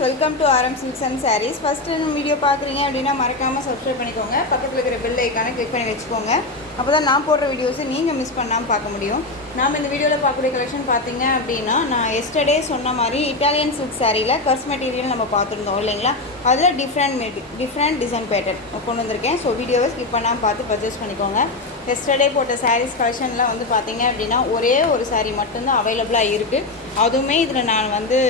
Friends welcome to RM silks and sarees first video பார்க்குறீங்க அப்படின்னா மறக்காமல் சப்ஸ்கிரைப் பண்ணிக்கோங்க. பக்கத்தில் இருக்கிற பெல் ஐக்கானை கிளிக் பண்ணி வச்சுக்கோங்க. அப்போ தான் நான் போடுற வீடியோஸை நீங்கள் மிஸ் பண்ணாமல் பார்க்க முடியும். நாம் இந்த வீடியோவில் பார்க்கக்கூடிய கலெக்ஷன் பார்த்தீங்க அப்படின்னா நான் எஸ்டர்டே சொன்ன மாதிரி இட்டாலியன் சில்க் சாரியில் கர்ஸ் மெட்டீரியல் நம்ம பார்த்துருந்தோம் இல்லைங்களா? அதில் டிஃப்ரெண்ட் மெட்டி டிஃப்ரெண்ட் டிசைன் பேட்டர்ன் கொண்டு வந்திருக்கேன். ஸோ வீடியோவை ஸ்கிப் பண்ணாமல் பார்த்து பர்ச்சேஸ் பண்ணிக்கோங்க. எஸ்டர்டே போட்ட சாரீஸ் கலெக்ஷன்லாம் வந்து பார்த்தீங்க அப்படின்னா ஒரே ஒரு சாரீ மட்டும்தான் அவைலபிளாக இருக்குது அதுவுமே இதில் நான் வந்து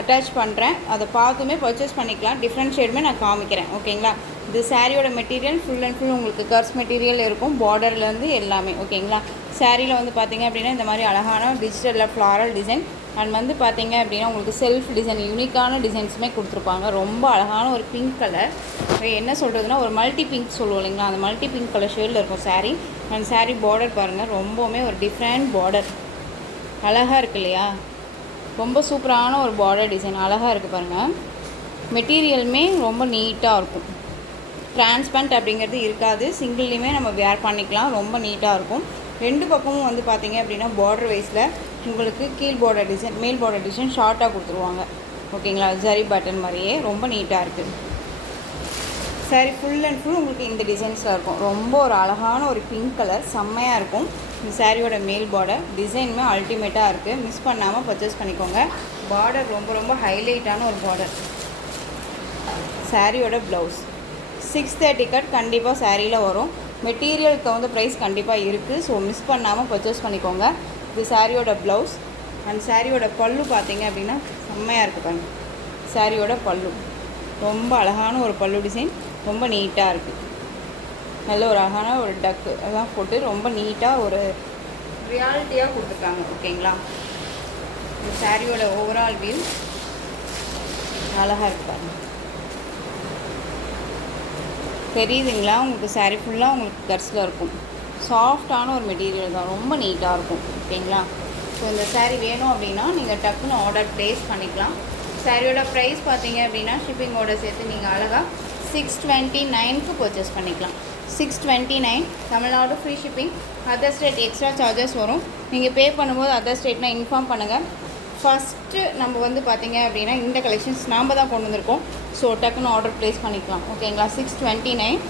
அட்டாச் பண்ணுறேன் அதை பார்த்துமே பர்ச்சேஸ் பண்ணிக்கலாம். டிஃப்ரெண்ட் ஷேடுமே நான் காமிக்கிறேன். ஓகேங்களா? இது சாரியோட மெட்டீரியல் ஃபுல் அண்ட் ஃபுல் உங்களுக்கு கர்ஸ் மெட்டீரியல் இருக்கும். பார்டர்லேருந்து எல்லாமே. ஓகேங்களா? சாரியில் வந்து பார்த்தீங்க அப்படின்னா இந்த மாதிரி அழகான டிஜிட்டலில் ஃப்ளாரல் டிசைன் அண்ட் வந்து பார்த்தீங்க அப்படின்னா உங்களுக்கு செல்ஃப் டிசைன் யூனிக்கான டிசைன்ஸுமே கொடுத்துருப்பாங்க. ரொம்ப அழகான ஒரு பிங்க் கலர் என்ன சொல்கிறதுனா ஒரு மல்டி பிங்க் சொல்லுவோம் இல்லைங்களா? அந்த மல்டி பிங்க் கலர் ஷேடில் இருக்கும் சாரீ அண்ட் சாரீ பார்டர் பாருங்கள் ரொம்பவுமே ஒரு டிஃப்ரெண்ட் பார்டர் அழகாக இருக்கு இல்லையா? ரொம்ப சூப்பரான ஒரு பார்டர் டிசைன் அழகாக இருக்குது பாருங்கள் மெட்டீரியலுமே ரொம்ப நீட்டாக இருக்கும். டிரான்ஸ்பரண்ட் அப்படிங்கிறது இருக்காது. சிங்கிள்லேயுமே நம்ம வேர் பண்ணிக்கலாம். ரொம்ப நீட்டாக இருக்கும். ரெண்டு பக்கமும் வந்து பார்த்தீங்க அப்படின்னா பார்டர் வைஸில் உங்களுக்கு கீழ் பார்டர் டிசைன் மேல் பார்டர் டிசைன் ஷார்ட்டாக கொடுத்துருவாங்க. ஓகேங்களா ஜரி பட்டன் மாதிரியே ரொம்ப நீட்டாக இருக்குது சாரீ ஃபுல் அண்ட் ஃபுல் உங்களுக்கு இந்த டிசைன்ஸில் இருக்கும். ரொம்ப ஒரு அழகான ஒரு பிங்க் கலர் செம்மையாக இருக்கும். இந்த சாரியோட மேல் பார்டர் டிசைனுமே அல்டிமேட்டாக இருக்குது மிஸ் பண்ணாமல் பர்ச்சேஸ் பண்ணிக்கோங்க. பார்டர் ரொம்ப ரொம்ப ஹைலைட்டான ஒரு பார்டர் சாரியோட ப்ளவுஸ் சிக்ஸ் தேர்ட்டி கட் கண்டிப்பாக சாரியில் வரும். மெட்டீரியல் தகுந்த ப்ரைஸ் கண்டிப்பாக இருக்குது ஸோ மிஸ் பண்ணாமல் பர்ச்சேஸ் பண்ணிக்கோங்க. இது சாரியோட ப்ளவுஸ் அண்ட் சாரியோட பல்லு பார்த்தீங்க அப்படின்னா செம்மையாக இருக்குது பாருங்க. சாரியோட பல்லு. ரொம்ப அழகான ஒரு பல்லு டிசைன் ரொம்ப நீட்டாக இருக்குது நல்ல ஒரு அழகான ஒரு டக்கு அதெல்லாம் போட்டு ரொம்ப நீட்டாக ஒரு ரியாலிட்டியாக கொடுத்துருக்காங்க ஓகேங்களா? இந்த சாரியோட ஓவரால் வியூ அழகாக இருக்கு தெரியுதுங்களா? உங்களுக்கு saree ஃபுல்லாக உங்களுக்கு கர்ஸில் இருக்கும். சாஃப்டான ஒரு மெட்டீரியல் தான். ரொம்ப நீட்டாக இருக்கும் ஓகேங்களா? ஸோ இந்த saree வேணும் அப்படின்னா நீங்கள் டக்குன்னு ஆர்டர் ப்ளேஸ் பண்ணிக்கலாம். சாரியோட ப்ரைஸ் பார்த்தீங்க அப்படின்னா ஷிப்பிங்கோட சேர்த்து நீங்கள் அழகாக சிக்ஸ் டுவெண்ட்டி நைனுக்கு பர்ச்சேஸ் பண்ணிக்கலாம். Six twenty nine Tamil Nadu free shipping other state extra charges வரும். நீங்கள் பே பண்ணும்போது அதர் ஸ்டேட்னால் இன்ஃபார்ம் பண்ணுங்கள் ஃபஸ்ட்டு நம்ம வந்து பார்த்தீங்க அப்படின்னா இந்த கலெக்ஷன்ஸ் நாம் தான் கொண்டு வந்திருக்கோம். ஸோ டக்குன்னு ஆர்டர் ப்ளேஸ் பண்ணிக்கலாம். ஓகேங்களா six twenty nine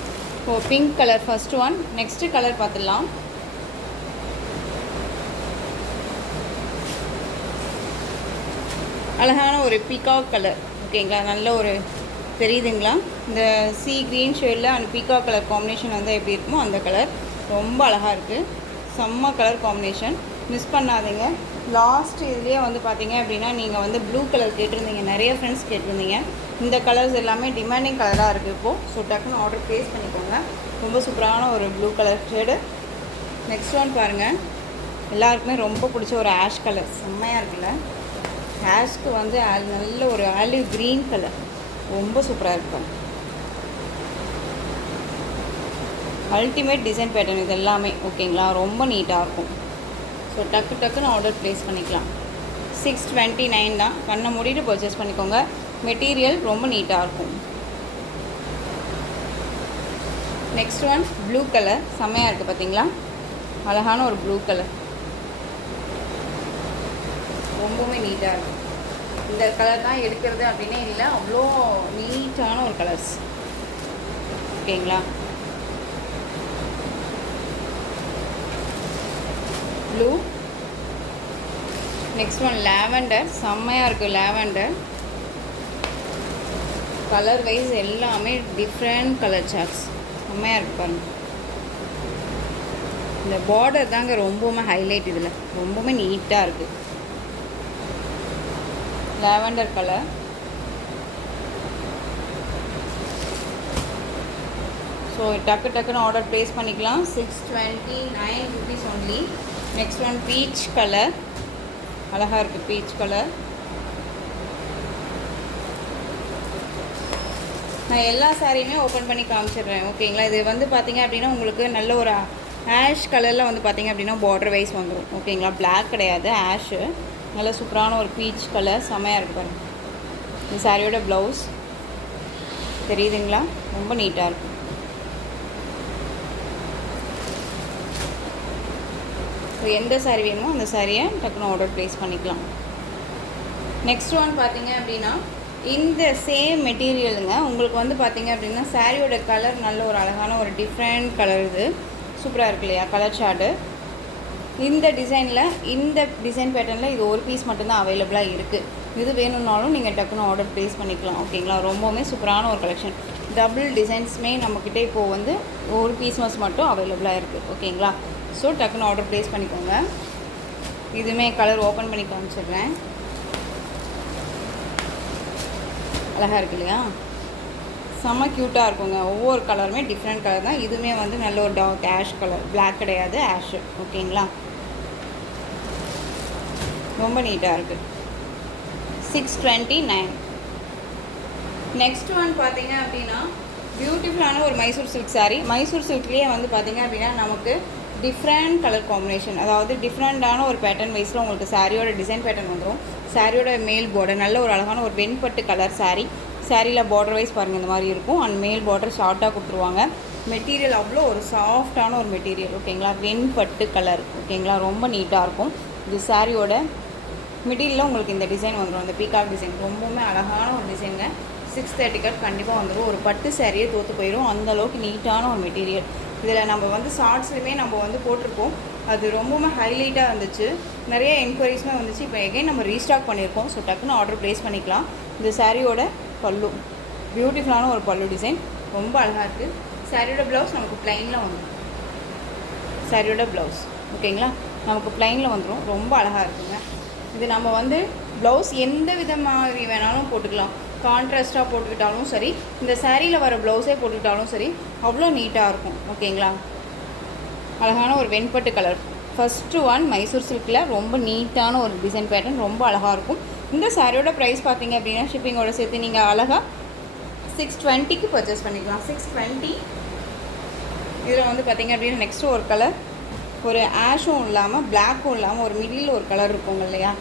oh pink colour first one next colour பார்த்துடலாம் அழகான ஒரு பிகாக் கலர் ஓகேங்களா நல்ல ஒரு தெரியுதுங்களா? இந்த சி க்ரீன் ஷேடில் அந்த பீகாக் கலர் காம்பினேஷன் வந்து எப்படி இருக்குமோ அந்த கலர் ரொம்ப அழகாக இருக்குது செம்ம கலர் காம்பினேஷன் மிஸ் பண்ணாதீங்க. லாஸ்ட் இதுலேயே வந்து பார்த்தீங்க அப்படின்னா நீங்கள் வந்து ப்ளூ கலர் கேட்டிருந்தீங்க. நிறைய ஃப்ரெண்ட்ஸ் கேட்டிருந்தீங்க. இந்த கலர்ஸ் எல்லாமே டிமாண்டிங் கலராக இருக்குது இப்போது ஸோ டக்குன்னு ஆர்டர் ப்ளேஸ் பண்ணிக்கோங்க. ரொம்ப சூப்பரான ஒரு blue colour shade next one பாருங்கள் எல்லாருக்குமே ரொம்ப பிடிச்ச ஒரு ஆஷ் கலர் செம்மையாக இருக்குல்ல? ஆஷ்க்கு வந்து நல்ல ஒரு ஆலிவ் க்ரீன் கலர் ரொம்ப சூப்பராக இருக்கும் அல்டிமேட் டிசைன் பேட்டர்ன் இது எல்லாமே ஓகேங்களா ரொம்ப நீட்டாக இருக்கும். ஸோ டக்கு டக்குன்னு ஆர்டர் ப்ளேஸ் பண்ணிக்கலாம். சிக்ஸ் டுவெண்ட்டி நைன் தான். கண்ணை மூடிட்டு பர்ச்சேஸ் பண்ணிக்கோங்க. மெட்டீரியல் ரொம்ப நீட்டாக இருக்கும். நெக்ஸ்ட் ஒன் ப்ளூ கலர் செம்மையாக இருக்குது பார்த்தீங்களா அழகான ஒரு ப்ளூ கலர் ரொம்பவுமே நீட்டாக இருக்கும் இந்த கலர் தான் எடுக்கிறது அப்படின்னே இல்லை. அவ்வளோ நீட்டான ஒரு கலர்ஸ் ஓகேங்களா ப்ளூ நெக்ஸ்ட் ஒன் லேவெண்டர் செம்மையாக இருக்குது லேவெண்டர் கலர் வைஸ் எல்லாமே டிஃப்ரெண்ட் கலர் சார்ட்ஸ் செம்மையாக இருக்கு பாருங்க. இந்த பார்டர் தாங்க ரொம்பவுமே ஹைலைட் இதில். ரொம்பவுமே நீட்டாக இருக்குது லேவெண்டர் கலர் ஸோ டக்கு டக்குன்னு ஆர்டர் ப்ளேஸ் பண்ணிக்கலாம். Six twenty nine rupees only next one peach colour அழகாக இருக்குது பீச் கலர் நான் எல்லா சாரியுமே ஓப்பன் பண்ணி காமிச்சிடுறேன் ஓகேங்களா இது வந்து பார்த்திங்க அப்படின்னா உங்களுக்கு நல்ல ஒரு ஆஷ் கலரில் வந்து பார்த்திங்க அப்படின்னா பார்டர் வைஸ் வந்துடும் ஓகேங்களா பிளாக் கிடையாது ஆஷு நல்ல சூப்பரான ஒரு பீச் கலர் செமையாக இருக்கு பாருங்கள் இந்த சாரியோட ப்ளவுஸ் தெரியுதுங்களா? ரொம்ப நீட்டாக இருக்கும் ஸோ எந்த சாரி வேணுமோ அந்த சாரியை டக்குன்னு ஆர்டர் ப்ளேஸ் பண்ணிக்கலாம். நெக்ஸ்ட் ஒன் பார்த்தீங்க அப்படின்னா இந்த சேம் மெட்டீரியலுங்க உங்களுக்கு வந்து பார்த்தீங்க அப்படின்னா சாரியோட கலர் நல்ல ஒரு அழகான ஒரு டிஃப்ரெண்ட் கலர் இது. சூப்பராக இருக்கு இல்லையா கலர் சார்ட்டு இந்த டிசைனில் இந்த டிசைன் பேட்டர்னில் இது ஒரு பீஸ் மட்டும்தான் அவைலபிளாக இருக்குது இது வேணும்னாலும் நீங்கள் டக்குன்னு ஆர்டர் ப்ளேஸ் பண்ணிக்கலாம் ஓகேங்களா ரொம்பவுமே சூப்பரான ஒரு கலெக்ஷன் டபுள் டிசைன்ஸுமே நம்மக்கிட்ட இப்போது வந்து ஒரு பீஸ்மஸ் மட்டும் அவைலபிளாக இருக்குது ஓகேங்களா ஸோ டக்குன்னு ஆர்டர் ப்ளேஸ் பண்ணிக்கோங்க. இதுவுமே கலர் ஓப்பன் பண்ணி காமிச்சிடுறேன். அழகாக இருக்கு இல்லையா? செம்ம க்யூட்டாக இருக்குங்க. ஒவ்வொரு கலருமே டிஃப்ரெண்ட் கலர் தான். இதுவுமே வந்து நல்ல ஒரு டார்க் ஆஷ் கலர் பிளாக் கிடையாது ஆஷ் ஓகேங்களா ரொம்ப நீட்டாக இருக்குது six twenty nine next one பார்த்தீங்க அப்படின்னா பியூட்டிஃபுல்லான ஒரு மைசூர் சில்க் saree. மைசூர் சில்க்லேயே வந்து பார்த்தீங்க அப்படின்னா நமக்கு டிஃப்ரெண்ட் கலர் காம்பினேஷன் அதாவது டிஃப்ரெண்ட்டான ஒரு பேட்டர்ன் வைஸில் உங்களுக்கு சாரியோட டிசைன் பேட்டர்ன் வந்துடும் சாரியோட மேல் பார்டர் நல்ல ஒரு அழகான ஒரு வெண்பட்டு கலர் சாரீ சாரியில் பார்டர் வைஸ் பாருங்கள் இந்த மாதிரி இருக்கும். அண்ட் மேல் பார்டர் ஷார்ட்டாக கொடுத்துருவாங்க. மெட்டீரியல் அவ்வளோ ஒரு சாஃப்டான ஒரு மெட்டீரியல் ஓகேங்களா வெண்பட்டு கலர் ஓகேங்களா ரொம்ப நீட்டாக இருக்கும். இது சாரியோட மிடிலில் உங்களுக்கு இந்த டிசைன் வந்துடும் இந்த பீகாக் டிசைன் ரொம்பவுமே அழகான ஒரு டிசைனுங்க சிக்ஸ் தேர்ட்டி கட் கண்டிப்பாக வந்துடும் ஒரு பட்டு சேரீயே தோற்று போயிடும் அந்த அளவுக்கு நீட்டான ஒரு மெட்டீரியல் இதில் நம்ம வந்து ஷார்ட்ஸ்லையுமே நம்ம வந்து போட்டிருக்கோம் அது ரொம்பவுமே ஹைலைட்டாக இருந்துச்சு. நிறைய என்கொயரிஸுமே வந்துச்சு. இப்போ எகைன் நம்ம ரீஸ்டாக் பண்ணியிருக்கோம். ஸோ டக்குன்னு ஆர்டர் ப்ளேஸ் பண்ணிக்கலாம். இந்த சாரியோட பல்லு. பியூட்டிஃபுல்லான ஒரு பல்லு டிசைன் ரொம்ப அழகாக இருக்குது சாரியோட ப்ளவுஸ் நமக்கு ப்ளைனில் வந்துடும் சாரியோட ப்ளவுஸ் ஓகேங்களா? நமக்கு ப்ளைனில் வந்துடும் ரொம்ப அழகாக இருக்குங்க. இது நம்ம வந்து ப்ளவுஸ் எந்த வித மாதிரி வேணாலும் போட்டுக்கலாம். கான்ட்ராஸ்ட்டாக போட்டுக்கிட்டாலும் சரி இந்த சேரீயில் வர ப்ளவுஸே போட்டுக்கிட்டாலும் சரி அவ்வளோ நீட்டாக இருக்கும். ஓகேங்களா? அழகான ஒரு வெண்பட்டு கலர் ஃபஸ்ட்டு ஒன் மைசூர் சில்கில் ரொம்ப நீட்டான ஒரு டிசைன் பேட்டர்ன் ரொம்ப அழகாக இருக்கும். இந்த சாரியோட ப்ரைஸ் பார்த்தீங்க அப்படின்னா ஷிப்பிங்கோட சேர்த்து நீங்கள் அழகாக சிக்ஸ் டுவெண்ட்டிக்கு பர்ச்சேஸ் பண்ணிக்கலாம். சிக்ஸ் டுவெண்ட்டி இதில் வந்து பார்த்தீங்க அப்படின்னா நெக்ஸ்ட் ஒரு கலர் ஒரு ஆஷும் இல்லாமல் பிளாக்கும் இல்லாமல் ஒரு மிடில் ஒரு கலர் இருக்குங்க இல்லையா?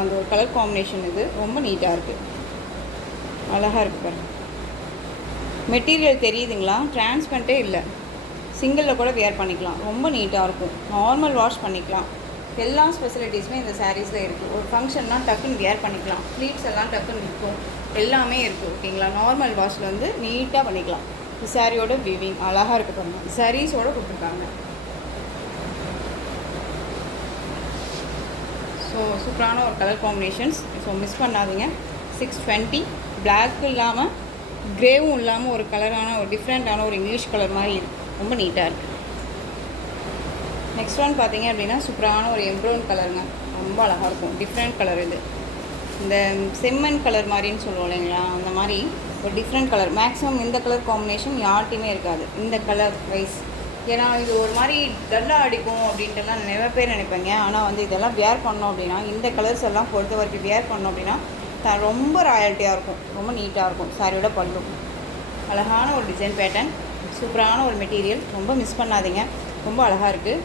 அந்த ஒரு கலர் காம்பினேஷன் இது. ரொம்ப நீட்டாக இருக்குது அழகாக இருக்குது பாருங்கள் மெட்டீரியல் தெரியுதுங்களா? டிரான்ஸ்பரண்ட்டே இல்லை. சிங்கிளில் கூட வேர் பண்ணிக்கலாம். ரொம்ப நீட்டாக இருக்கும். நார்மல் வாஷ் பண்ணிக்கலாம். எல்லா ஸ்பெசிலிட்டிஸுமே இந்த சாரீஸில் இருக்குது ஒரு ஃபங்க்ஷன்னா டக்குன்னு வேர் பண்ணிக்கலாம். ப்ளீட்ஸ் எல்லாம் டக்குன்னு இருக்கும். எல்லாமே இருக்குது ஓகேங்களா நார்மல் வாஷில் வந்து நீட்டாக பண்ணிக்கலாம். இந்த சாரியோட விவிங் அழகாக இருக்குது பாருங்க. சாரீஸோட கொடுத்துருக்காங்க. ஸோ சூப்பரான ஒரு கலர் காம்பினேஷன்ஸ் ஸோ மிஸ் பண்ணாதீங்க. சிக்ஸ் டுவெண்ட்டி பிளாக்கும் இல்லாமல் க்ரேவும் இல்லாமல் ஒரு கலரான ஒரு டிஃப்ரெண்ட்டான ஒரு இங்கிலீஷ் கலர் மாதிரி இருக்குது ரொம்ப நீட்டாக இருக்குது நெக்ஸ்ட் ஒன் பார்த்தீங்க அப்படின்னா சூப்பரான ஒரு எம்ப்ரோன் கலருங்க ரொம்ப அழகாக இருக்கும். டிஃப்ரெண்ட் கலர் இது. இந்த செம்மண் கலர் மாதிரின்னு சொல்லுவோம் இல்லைங்களா? அந்த மாதிரி ஒரு டிஃப்ரெண்ட் கலர் மேக்ஸிமம் இந்த கலர் காம்பினேஷன் யார்ட்டையுமே இருக்காது. இந்த கலர் வைஸ் ஏன்னா இது ஒரு மாதிரி டல்லாக அடிக்கும் அப்படின்ட்டுலாம் நிறைய பேர் நினைப்பாங்க. ஆனால் வந்து இதெல்லாம் வியர் பண்ணோம் அப்படின்னா இந்த கலர்ஸ் எல்லாம் பொறுத்த வரைக்கும் வியர் பண்ணோம் அப்படின்னா த- ரொம்ப ராயல்ட்டியாக இருக்கும். ரொம்ப நீட்டாக இருக்கும். சாரியோட பல்லு. அழகான ஒரு டிசைன் பேட்டர்ன் சூப்பரான ஒரு மெட்டீரியல் ரொம்ப மிஸ் பண்ணாதீங்க. ரொம்ப அழகாக இருக்குது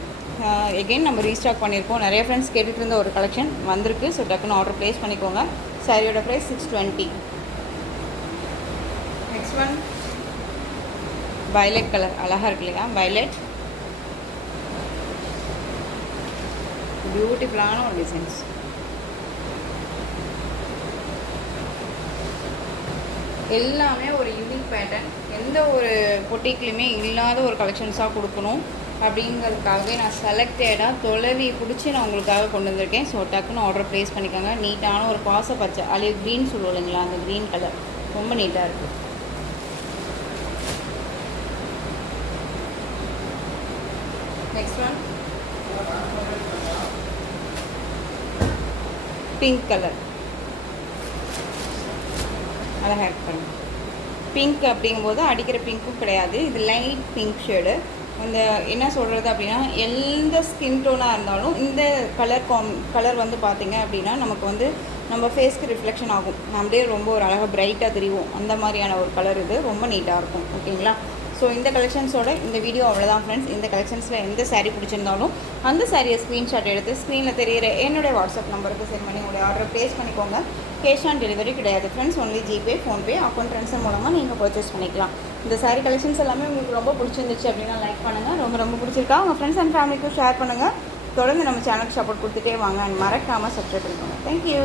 எகெயின் நம்ம ரீஸ்டாக் பண்ணியிருக்கோம். நிறைய ஃப்ரெண்ட்ஸ் கேட்டுட்டு இருந்த ஒரு கலெக்ஷன் வந்திருக்கு. ஸோ டக்குன்னு ஆர்டர் ப்ளேஸ் பண்ணிக்கோங்க. சாரியோட price six twenty next one violet colour அழகாக இருக்கு இல்லையா? வயலட் பியூட்டிஃபுல்லான ஒரு டிசைன்ஸ் எல்லாமே ஒரு யூனிக் பேட்டர்ன் எந்த ஒரு பொட்டிக்லையுமே இல்லாத ஒரு கலெக்ஷன்ஸாக கொடுக்கணும் அப்படிங்கிறதுக்காகவே நான் செலக்டடாக தொலைவி பிடிச்சி நான் உங்களுக்காக கொண்டு வந்திருக்கேன். ஸோ டக்குன்னு ஆர்டர் ப்ளேஸ் பண்ணிக்கோங்க. நீட்டான ஒரு பாச பச்சை அழிவு க்ரீன் சொல்லுவோம் இல்லைங்களா அந்த க்ரீன் கலர் ரொம்ப நீட்டாக இருக்குது நெக்ஸ்ட் ஒன் பிங்க் கலர் அழகாக இருக்கு பண்ணும் பிங்க் அப்படிங்கும்போது அடிக்கிற பிங்க்கும் கிடையாது. இது லைட் பிங்க் ஷேடு அந்த என்ன சொல்கிறது அப்படின்னா எந்த ஸ்கின் டோனாக இருந்தாலும் இந்த கலர் காம் கலர் வந்து பார்த்தீங்க அப்படின்னா நமக்கு வந்து நம்ம ஃபேஸ்க்கு ரிஃப்ளெக்ஷன் ஆகும். நம்மளே ரொம்ப ஒரு அழகாக பிரைட்டாக தெரியும் அந்த மாதிரியான ஒரு கலர் இது. ரொம்ப நீட்டாக இருக்கும். ஓகேங்களா ஸோ இந்த கலெக்ஷன்ஸோட இந்த வீடியோ அவ்வளோதான் ஃப்ரெண்ட்ஸ் இந்த கலெக்ஷன்ஸில் எந்த சாரீ பிடிச்சிருந்தாலும் அந்த சாரியை ஸ்க்ரீன்ஷாட் எடுத்து ஸ்க்ரீனில் தெரியிற என்னுடைய வாட்ஸ்அப் நம்பருக்கு சென்ட் பண்ணி உங்களுடைய ஆர்டர் ப்ளேஸ் பண்ணிக்கோங்க. கேஷ் ஆன் டெலிவரி கிடையாது friends only GPay PhonePe account transfer மூலமாக நீங்கள் பர்ச்சேஸ் பண்ணிக்கலாம். இந்த சாரீ கலெக்ஷன்ஸ் எல்லாமே உங்களுக்கு ரொம்ப பிடிச்சிருந்துச்சு அப்படின்னா லைக் பண்ணுங்கள் ரொம்ப ரொம்ப பிடிச்சிருக்கா? உங்கள் ஃப்ரெண்ட்ஸ் அண்ட் ஃபேமிலிக்கும் ஷேர் பண்ணுங்கள் தொடர்ந்து நம்ம சேனலுக்கு சப்போர்ட் கொடுத்துட்டே வாங்க. அண்ட் மறக்காமல் சப்ஸ்கிரைப் பண்ணிக்கோங்க. தேங்க்யூ